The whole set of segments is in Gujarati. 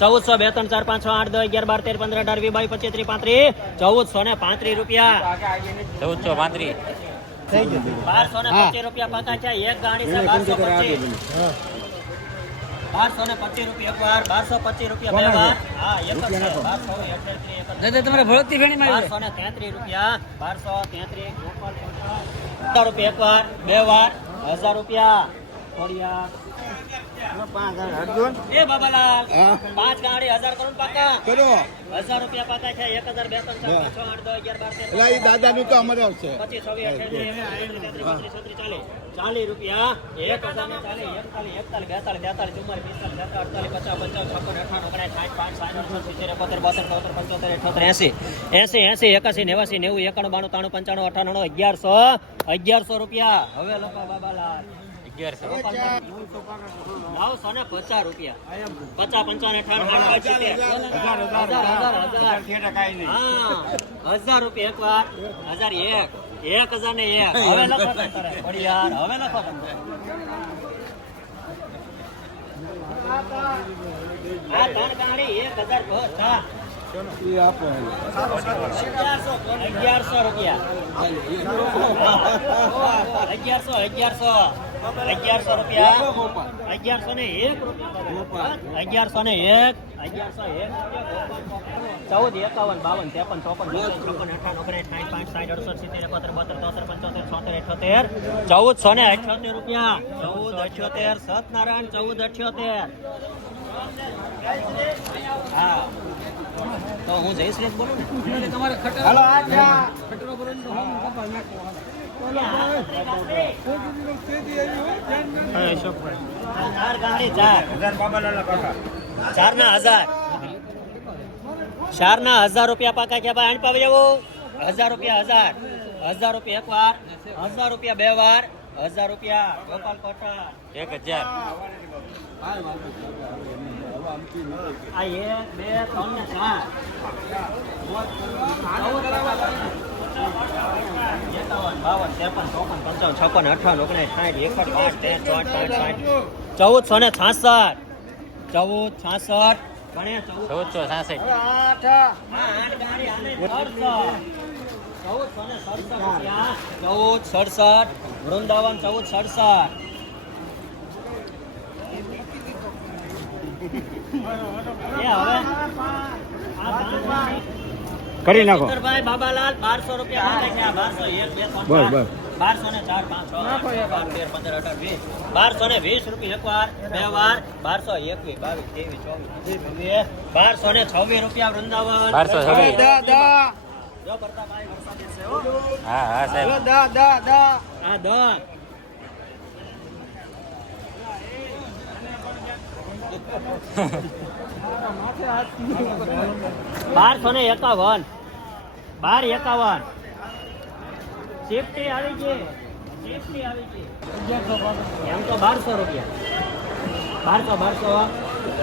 ચૌદસો બે ત્રણ ચાર પાંચ છ આઠ દસ અગિયાર બાર તેર પંદર અઢાર વીસ બાવીસ પચીસ ત્રીસ પાંત્રીસ ચૌદસો ને પાંત્રીસ રૂપિયા. ચૌદસો પાંત્રીસ. બારસો ને પચીસ રૂપિયા પાકા છે. એક ગાડી છે બારસો પચીસ. બારસો ને પચીસ રૂપિયા એક વાર બારસો પચીસ રૂપિયા બે વાર. હા એક જ બારસો એકત્રીસ એકત્રીસ તમારે ભરતી ફેણી બારસો ને તેત્રીસ રૂપિયા બારસો તેત્રીસ રૂપિયા એક વાર બે વાર. હજાર રૂપિયા. થોડિયા એ બાબાલાલ પાંચ ગાડી હજાર કરોડ પાકા. હજાર રૂપિયા પાકા છે એક હજાર બે ત્રણ ચાર પાંચ છ આઠ દસ અગિયાર બાર તેર દાદા નું તો અમારે આવશે. પચીસ છવ્વીસ અઠ્યાવીસ તેત્રીસ ચાલીસ. ચાલીસ રૂપિયા. એક હજાર ચાલીસ એકતાલીસ એકતાલીસ બેતાલીસ તેતાલીસ ચુમ્માલીસ પિસ્તાલીસ છેતાલીસ અડતાલીસ પચાસ પંચાવન છપ્પન અઠાણું સાઠ પાંચ સાઠ સિત્તેર એકોતેર બોતેર ચોતેર પંચોતેર અઠોતેર એસી. એસી એસી એકાસી નેવાસી નેવું એકાણું બાણું ત્રાણું પંચાણું અઠાણું અગિયારસો અગિયારસો રૂપિયા. હવે લોકો બાબાલાલ. અગિયારસો. નવસો ને પચાસ રૂપિયા. પચાસ પંચાવન અઠાણું પાંચ સિત્તેર. હજાર રૂપિયા એક વાર હજાર એક. એક હજાર ને એક. હવે લખો તમે. તારે. વળી યાર હવે લખો આ ત્રણ ગાડી એક હજાર પચાસ અગિયારસો રૂપિયા. અગિયારસો અગિયારસો. અગિયારસો રૂપિયા. અગિયારસો ને એક રૂપિયા. અગિયારસો ને એક. અગિયારસો એક ચૌદ એકાવન બાવન ત્રેપન ચોપન ચોપન અઠાવન ઓગણીસ સાઠ પાંચ સાઠ અડસઠ સિત્તેર એકોતેર બોતેર ચોતેર પંચોતેર છોતેર અઠ્યોતેર. ચૌદસો ને અઠ્યોતેર રૂપિયા. ચૌદ અઠ્યોતેર સતનારાયણ ચૌદ અઠ્યોતેર. હા. તો હું જયશ્રી બોલું ને? તમારે હાલો આ જા. ચાર ના હજાર. ચાર હજાર રૂપિયા પાકા છે ભાઈ? આણી પાવી જવું હજાર રૂપિયા હજાર. હજાર રૂપિયા એક વાર, હજાર રૂપિયા બે વાર, હજાર રૂપિયા ગોપાલ કોટા એક હજાર આ એક બે ત્રણ ચાર છપ્પન અઠાવન ઓગણીસ સાઠ એકસઠ પાંચ ત્રેસ ચોટ પાંચ સાઠ ચૌદસો ને છાસઠ ચૌદ છાસઠ ચૌદસો છાસઠ ચૌદ સડસઠ વૃંદાવન ચૌદ સડસઠ હવે કરી નાખો. બાબાલાલ બારસો રૂપિયા બારસો એક બે બસ, બસ. બારસો ને ચાર પાંચ તેર પંદર અઢાર વીસ. બારસો ને વીસ રૂપિયા એક વાર બે વાર. બારસો એકવીસ બાવીસ ત્રેવીસ ચોવીસ બારસો ને છવ્વીસ રૂપિયા વૃંદાવન. બારસો છવ્વીસ. હો. હા સાહેબ. દા દા દા. બારસો ને એકાવન. બાર એકાવન. સેફટી આવી છે. સિફ્ટી આવી ગઈ એમ તો બારસો રૂપિયા. બારસો બારસો.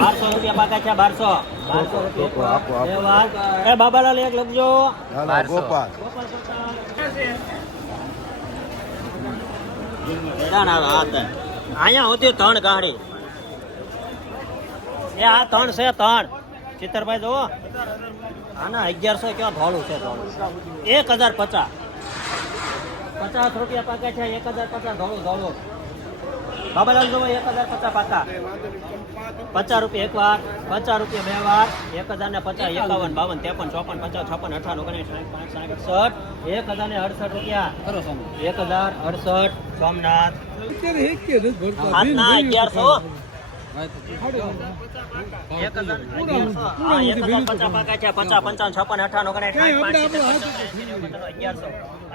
બારસો રૂપિયા બાકા છે બારસો. બારસો રૂપિયા. એ બાબાલાલ એક લખજો. ગોપાલ. અહીંયા હોતી ત્રણ ગાડી. એ આ ત્રણ છે ત્રણ. ચિત્તરભાઈ જુઓ. આના અગિયારસો કેવા ધોળું છે ધોળું એક હજાર પચાસ. પચાસ રૂપિયા પાકે છે એક હજાર પચાસ ધોળું ધોળું બાબાલાલ જુઓ એક હજાર પચાસ પાકા. પચાસ રૂપિયા એક વાર પચાસ રૂપિયા બે વાર એક હજાર ને પચાસ એકાવન બાવન ત્રેપન ચોપન પચાસ છપ્પન અઠાવન ઓગણીસ સાઠ પાંચ સાઠ. અડસઠ એક હજાર ને અડસઠ રૂપિયા. એક હજાર અડસઠ સોમનાથ. અગિયારસો.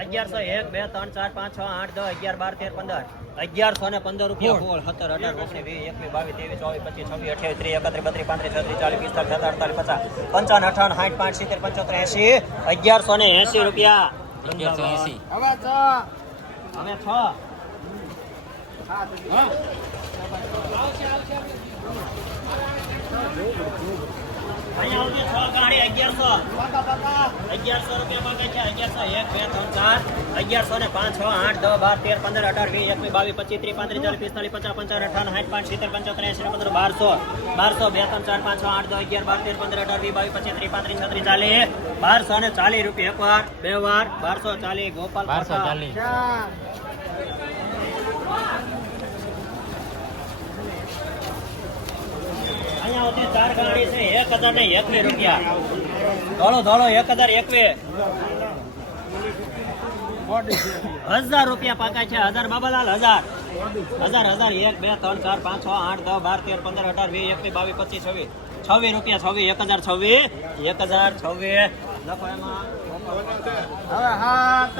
અગિયારસો. એક બે ત્રણ ચાર પાંચ છ આઠ અગિયાર બાર તેર પંદર અગિયારસો પંદર રૂપિયા સોળ સત્તર અઢાર ઓગણીસ વીસ એકવીસ બાવીસ ત્રેવીસ ચોવીસ પચીસ છવ્વીસ અઠ્યાવીસ ત્રીસ એકત્રીસ બત્રીસ ચાલીસ પિસ્તાલીસ સત્તર અડતાલીસ પચાસ પંચાવન અઠાવન સાઠ પાંચ સિત્તેર પંચોતેર એંસી અગિયારસો ને એંસી રૂપિયા અગિયારસો એંસી હવે છ અહીંયા આવજો છ ગાડી અગિયારસો અગિયારસો રૂપિયા પાકે છે અગિયારસો એક બે ત્રણ ચાર અગિયારસો ને પાંચ છ આઠ દસ બાર તેર પંદર અઢાર વીસ એકવીસ બાવીસ પચીસ ત્રીસ પાંત્રીસ ચાલીસ પિસ્તાલીસ પચાસ પંચાવન અઠાવન સાઠ પાંચ સિત્તેર પંચોતેર એસી પંદર બારસો બારસો બે ત્રણ ચાર પાંચ છ આઠ દસ અગિયાર બાર તેર પંદર અઢાર વીસ બાવીસ પચીસ ત્રીસ પાંત્રીસ છત્રીસ ચાલીસ બારસો ને ચાલીસ રૂપિયા એક વાર બે વાર બારસો ચાલીસ ગોપાલ બારસો. ચાલીસ ચાર ગાડી છે, એક હજાર ને એકવીસ રૂપિયા. ધોળો ધોળો, એક હજાર એકવીસ. હજાર રૂપિયા પાકા છે, હજાર બાબાલાલ, હજાર. હજાર હજાર, એક, બે, ત્રણ, ચાર, પાંચ, છ, આઠ, દસ, બાર, તેર, પંદર, અઢાર, વીસ, એકવીસ, બાવીસ, પચીસ, છવ્વીસ. છવ્વીસ રૂપિયા, છવ્વીસ, એક હજાર છવ્વીસ. એક હજાર છવ્વીસ. લખો એમાં. હવે હાથ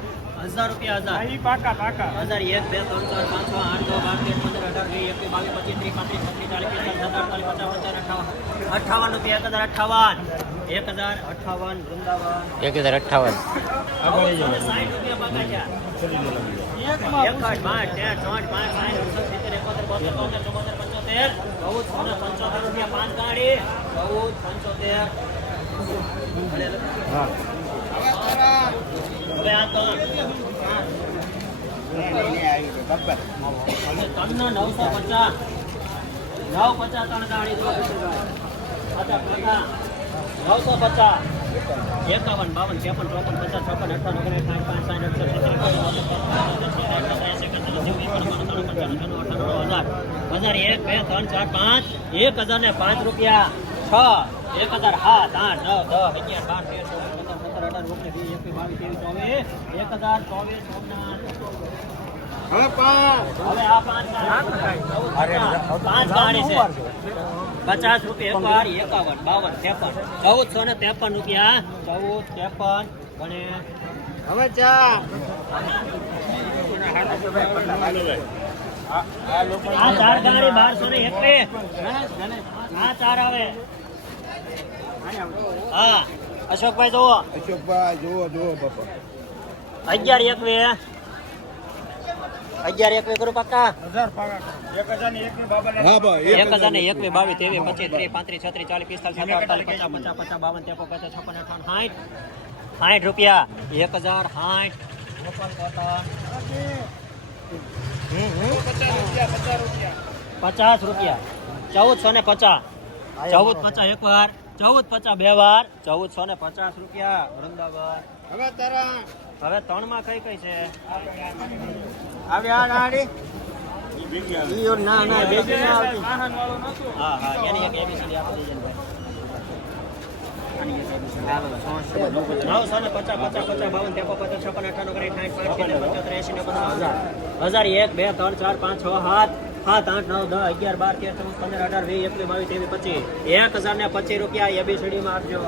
હજાર રૂપિયા હજાર. પાકા પાકા. હજાર એક બે ત્રણ ચાર પાંચ છ આઠ દસ બાર તેર પંદર અઢાર વીસ એકવીસ બાવીસ પચીસ ત્રીસ પાંત્રીસ છત્રીસ ચાલીસ પિસ્તાલીસ સત્તર અડતાલીસ પચાસ પંચાવન અઠાવન. અઠાવન રૂપિયા એક હજાર અઠાવન. એક હજાર અઠાવન વૃંદાવન. એક હજાર અઠાવન. ચૌદસો ને સાઠ રૂપિયા પાકા છે એકસઠ, બાસઠ, તેર, ચોસઠ, પાંચ, સાઠ, અડસઠ, સિત્તેર, એકોતેર, બોતેર, તોતેર, ચુમ્મોતેર, પંચોતેર, ચૌદસો ને પંચોતેર રૂપિયા પાંચ ગાડી. ચૌદ પંચોતેર. હવે આ તો તમને નવસો પચાસ એકાવન બાવન ત્રેપન ચોપન પચાસ ચોપન અઠાવન ઓગણીસ સાઠ પાંચ સાઠ બોતેર હજાર એક બે ત્રણ ચાર પાંચ એક હજાર ને પાંચ રૂપિયા છ એક હજાર સાત આઠ નવ દસ અગિયાર બાર તેર પચાસ રૂપિયા એક એકાવન બાવન ત્રેપન ચૌદસો ને ત્રેપન રૂપિયા ચૌદ ત્રેપન અને હવે ચાર આ ચાર ગાડી બારસો ને એકવીસ આ ચાર આવે હા અશોકભાઈ જુઓ. અશોકભાઈ જુઓ જુઓ બાપા. અગિયાર એકવીસ અગિયાર એકવીસ કરું પાકા હજાર પાકા એક હજાર ને એક બાબા હા ભાઈ એક હજાર ને એકવીસ બાવીસ ત્રેવીસ પચીસ ત્રીસ પાંત્રીસ છત્રીસ ચાલીસ પિસ્તાલીસ સત્તર અડતાલીસ પચાસ પચાસ પચાસ બાવન ત્રેપન પચાસ છપ્પન અઠાવન સાઠ સાઠ રૂપિયા. એક હજાર સાઠ ગોપાલ કોટન. હમ, હમ. પચાસ રૂપિયા ચૌદસો ને પચાસ. ચૌદ પચાસ એક વાર. ચૌદ પચાસ બે વાર. ચૌદસો ને પચાસ રૂપિયા. વૃંદાવન હવે ત્રણ હવે ત્રણમાં કઈ કઈ છે? આવી આ ગાડી? હજાર એક બે ત્રણ ચાર પાંચ છ સાત. સાત આઠ નવ દસ અગિયાર બાર તેર ચૌદ પંદર અઢાર વીસ એકવીસ બાવીસ ત્રેવીસ પચીસ. એક હજાર ને પચીસ રૂપિયા એબીસીડી માં આપજો.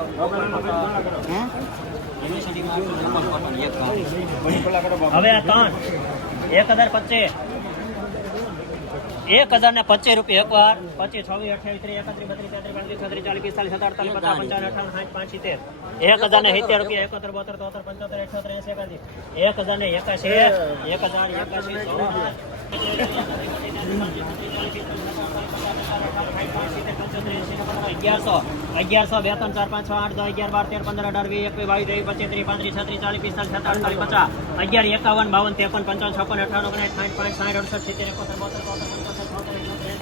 હવે આ ત્રણ. એક હજાર પચીસ. એક હજાર ને પચીસ રૂપિયા એક વાર પચીસ છવ્વીસ અઠ્યાવીસ ત્રીસ એકત્રીસ બત્રીસ તેત્રીસ પાંત્રીસ છત્રીસ ચાલીસ પિસ્તાલીસ સત્તર અડતાલીસ પચાસ પંચાવન અઠાવન સાઠ પાંચ સિત્તેર એક હજાર ને સિત્તેર રૂપિયા એકોતેર બોતેર તોતેર પંચોતેર અઠોતેર એસી એકાદી એક હજાર ને એકાશી એક હજાર એકાશી સો. અગિયારસો અગિયારસો બે ત્રણ ચાર પાંચ છ આઠ દસ અગિયાર બાર તેર પંદર અઢાર વીસ એકવીસ બાવીસ ત્રેવીસ પચીસ ત્રીસ પાંત્રીસ છત્રીસ ચાલીસ પિસ્તાલીસ સત્તર અડતાલીસ પચાસ અગિયાર એકાવન બાવન ત્રેપન પંચાવન છપ્પન અઠાવન ઓગણીસ સાઠ પાંચ સાઠ અડસઠ સિત્તેર એકોતેર બોતેર તોતેર પંચોતેર છોતેર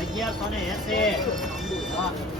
અગિયારસો ને એંસી